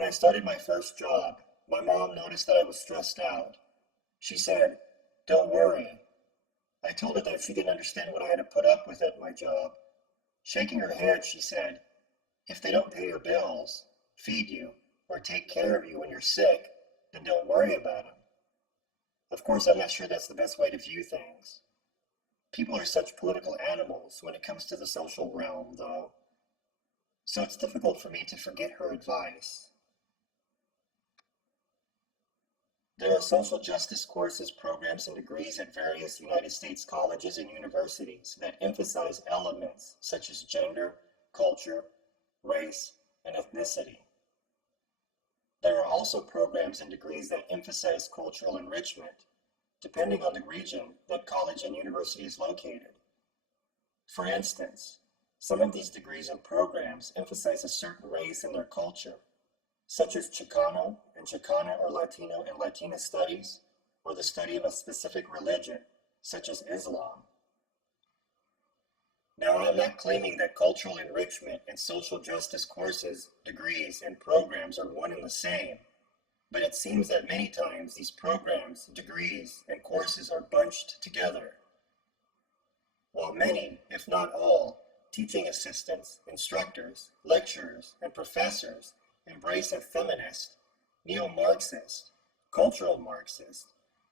When I started my first job, my mom noticed that I was stressed out. She said, "Don't worry." I told her that she didn't understand what I had to put up with at my job. Shaking her head, she said, "If they don't pay your bills, feed you, or take care of you when you're sick, then don't worry about them." Of course, I'm not sure that's the best way to view things. People are such political animals when it comes to the social realm, though, so it's difficult for me to forget her advice. There are social justice courses, programs, and degrees at various United States colleges and universities that emphasize elements such as gender, culture, race, and ethnicity. There are also programs and degrees that emphasize cultural enrichment, depending on the region that college and university is located. For instance, some of these degrees and programs emphasize a certain race and their culture, such as Chicano and Chicana or Latino and Latina studies, or the study of a specific religion, such as Islam. Now, I'm not claiming that cultural enrichment and social justice courses, degrees, and programs are one and the same, but it seems that many times these programs, degrees, and courses are bunched together. While many, if not all, teaching assistants, instructors, lecturers, and professors embrace a feminist, neo-Marxist, cultural Marxist,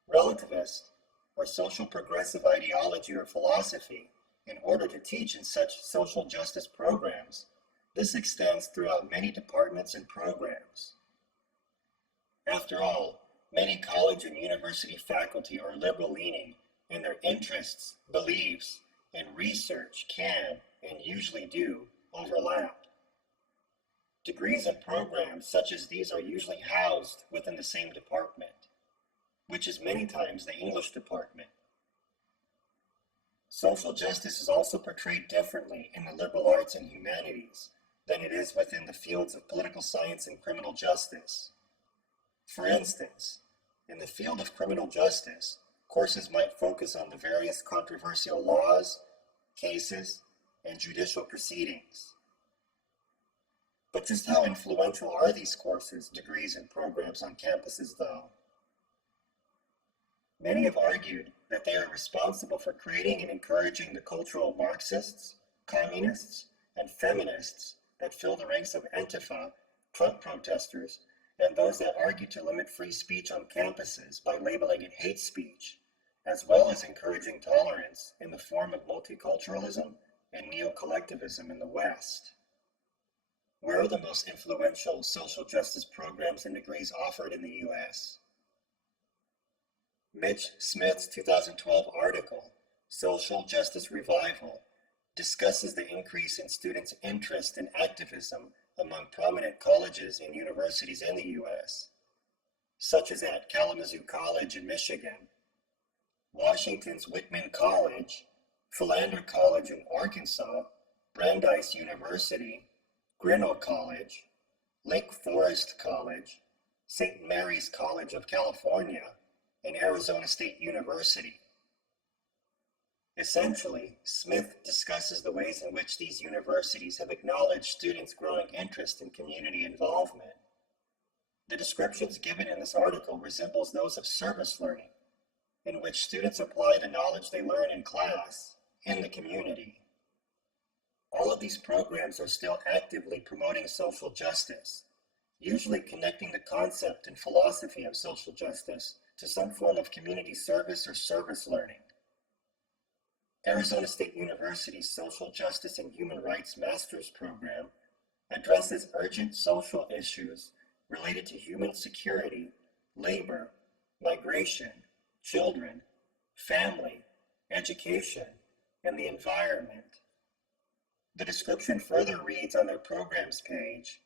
relativist, or social progressive ideology or philosophy in order to teach in such social justice programs, this extends throughout many departments and programs. After all, many college and university faculty are liberal-leaning, and their interests, beliefs, and research can, and usually do, overlap. Degrees and programs such as these are usually housed within the same department, which is many times the English department. Social justice is also portrayed differently in the liberal arts and humanities than it is within the fields of political science and criminal justice. For instance, in the field of criminal justice, courses might focus on the various controversial laws, cases, and judicial proceedings. But just how influential are these courses, degrees, and programs on campuses, though? Many have argued that they are responsible for creating and encouraging the cultural Marxists, communists, and feminists that fill the ranks of Antifa, Trump protesters, and those that argue to limit free speech on campuses by labeling it hate speech, as well as encouraging tolerance in the form of multiculturalism and neo-collectivism in the West. Where are the most influential social justice programs and degrees offered in the U.S.? Mitch Smith's 2012 article, Social Justice Revival, discusses the increase in students' interest and activism among prominent colleges and universities in the U.S., such as at Kalamazoo College in Michigan, Washington's Whitman College, Philander College in Arkansas, Brandeis University, Grinnell College, Lake Forest College, St. Mary's College of California, and Arizona State University. Essentially, Smith discusses the ways in which these universities have acknowledged students' growing interest in community involvement. The descriptions given in this article resembles those of service learning, in which students apply the knowledge they learn in class in the community. All of these programs are still actively promoting social justice, usually connecting the concept and philosophy of social justice to some form of community service or service learning. Arizona State University's Social Justice and Human Rights Master's Program addresses urgent social issues related to human security, labor, migration, children, family, education, and the environment. The description further reads on their programs page,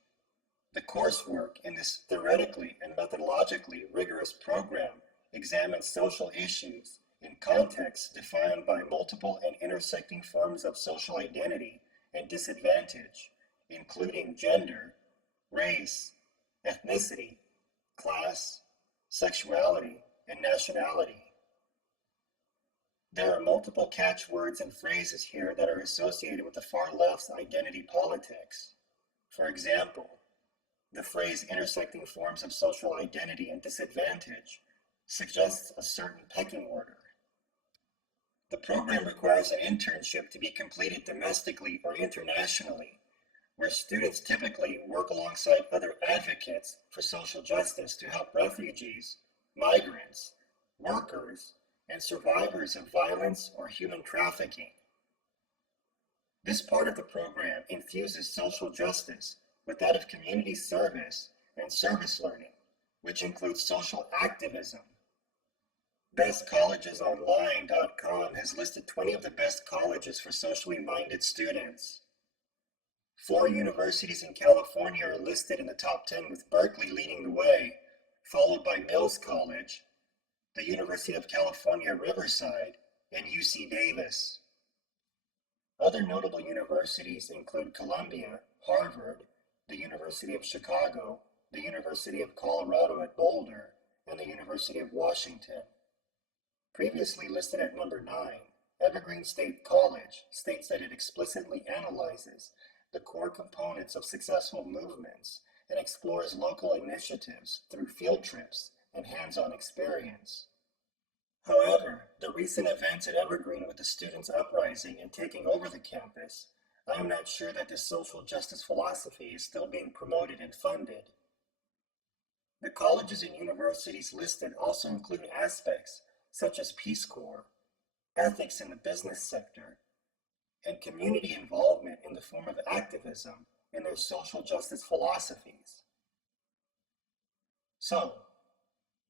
"The coursework in this theoretically and methodologically rigorous program examines social issues in contexts defined by multiple and intersecting forms of social identity and disadvantage, including gender, race, ethnicity, class, sexuality, and nationality." There are multiple catchwords and phrases here that are associated with the far left's identity politics. For example, The phrase intersecting forms of social identity and disadvantage suggests a certain pecking order. The program requires an internship to be completed domestically or internationally, where students typically work alongside other advocates for social justice to help refugees, migrants, workers, and survivors of violence or human trafficking. This part of the program infuses social justice with that of community service and service learning, which includes social activism. BestCollegesOnline.com has listed 20 of the best colleges for socially minded students. 4 universities in California are listed in the top 10, with Berkeley leading the way, followed by Mills College, the University of California, Riverside, and UC Davis. Other notable universities include Columbia, Harvard, the University of Chicago, the University of Colorado at Boulder, and the University of Washington. Previously listed at number 9, Evergreen State College states that it explicitly analyzes the core components of successful movements and explores local initiatives through field trips and hands-on experience. However, the recent events at Evergreen with the students uprising and taking over the campus, I am not sure that this social justice philosophy is still being promoted and funded. The colleges and universities listed also include aspects such as Peace Corps, ethics in the business sector, and community involvement in the form of activism in their social justice philosophies. So,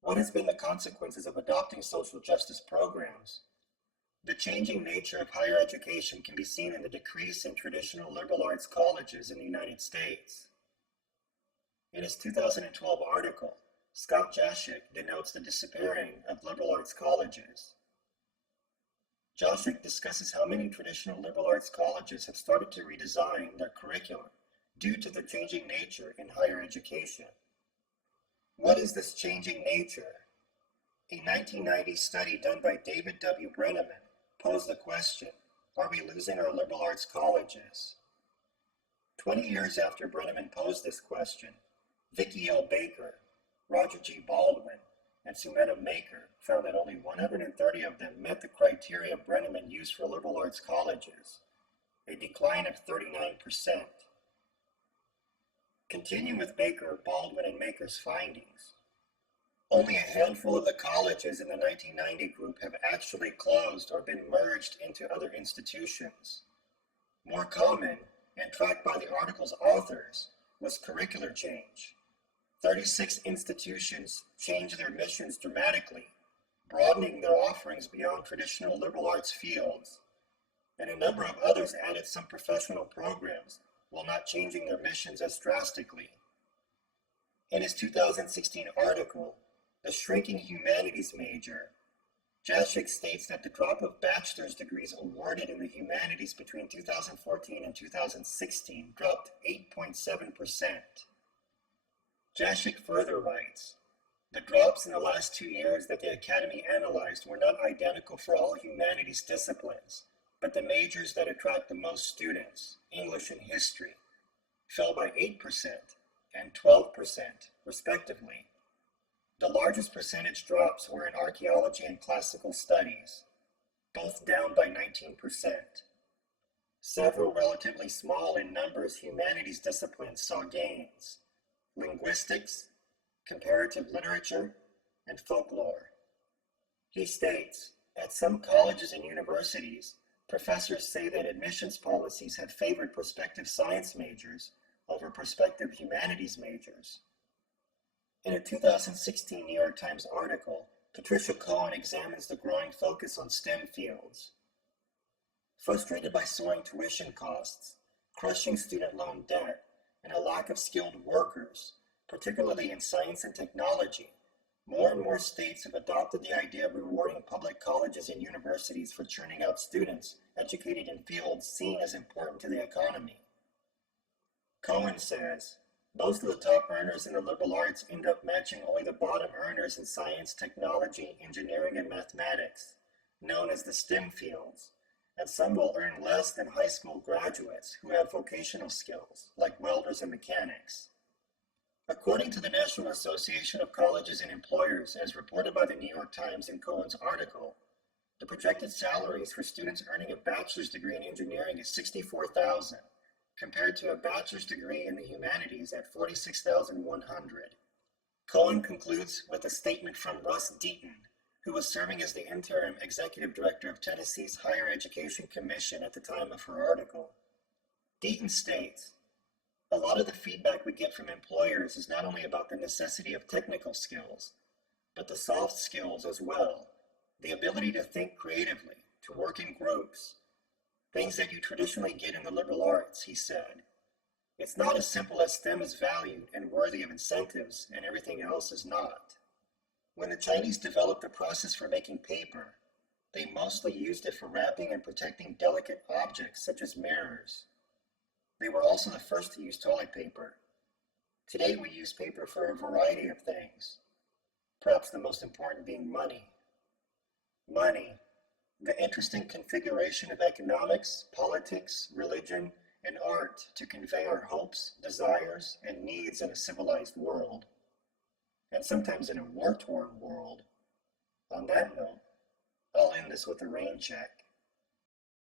what has been the consequences of adopting social justice programs? The changing nature of higher education can be seen in the decrease in traditional liberal arts colleges in the United States. In his 2012 article, Scott Jaschik denotes the disappearing of liberal arts colleges. Jaschik discusses how many traditional liberal arts colleges have started to redesign their curriculum due to the changing nature in higher education. What is this changing nature? A 1990 study done by David W. Brenneman posed the question, are we losing our liberal arts colleges? 20 years after Brenneman posed this question, Vicki L. Baker, Roger G. Baldwin, and Sumedha Maker found that only 130 of them met the criteria Brenneman used for liberal arts colleges, a decline of 39%. Continuing with Baker, Baldwin, and Maker's findings, only a handful of the colleges in the 1990 group have actually closed or been merged into other institutions. More common, and tracked by the article's authors, was curricular change. 36 institutions changed their missions dramatically, broadening their offerings beyond traditional liberal arts fields, and a number of others added some professional programs while not changing their missions as drastically. In his 2016 article, The Shrinking Humanities Major, Jaschik states that the drop of bachelor's degrees awarded in the humanities between 2014 and 2016 dropped 8.7%. Jaschik further writes, the drops in the last 2 years that the Academy analyzed were not identical for all humanities disciplines, but the majors that attract the most students, English and history, fell by 8% and 12%, respectively. The largest percentage drops were in archaeology and classical studies, both down by 19%. Several relatively small in numbers humanities disciplines saw gains: linguistics, comparative literature, and folklore. He states, at some colleges and universities, professors say that admissions policies have favored prospective science majors over prospective humanities majors. In a 2016 New York Times article, Patricia Cohen examines the growing focus on STEM fields. Frustrated by soaring tuition costs, crushing student loan debt, and a lack of skilled workers, particularly in science and technology, more and more states have adopted the idea of rewarding public colleges and universities for churning out students educated in fields seen as important to the economy. Cohen says, most of the top earners in the liberal arts end up matching only the bottom earners in science, technology, engineering, and mathematics, known as the STEM fields, and some will earn less than high school graduates who have vocational skills, like welders and mechanics. According to the National Association of Colleges and Employers, as reported by the New York Times in Cohen's article, the projected salaries for students earning a bachelor's degree in engineering is $64,000, compared to a bachelor's degree in the humanities at $46,100. Cohen concludes with a statement from Russ Deaton, who was serving as the interim executive director of Tennessee's Higher Education Commission at the time of her article. Deaton states, "A lot of the feedback we get from employers is not only about the necessity of technical skills, but the soft skills as well. The ability to think creatively, to work in groups, things that you traditionally get in the liberal arts," he said. "It's not as simple as STEM is valued and worthy of incentives and everything else is not." When the Chinese developed the process for making paper, they mostly used it for wrapping and protecting delicate objects such as mirrors. They were also the first to use toilet paper. Today we use paper for a variety of things, perhaps the most important being money. Money, the interesting configuration of economics, politics, religion, and art to convey our hopes, desires, and needs in a civilized world, and sometimes in a war-torn world. On that note, I'll end this with a rain check.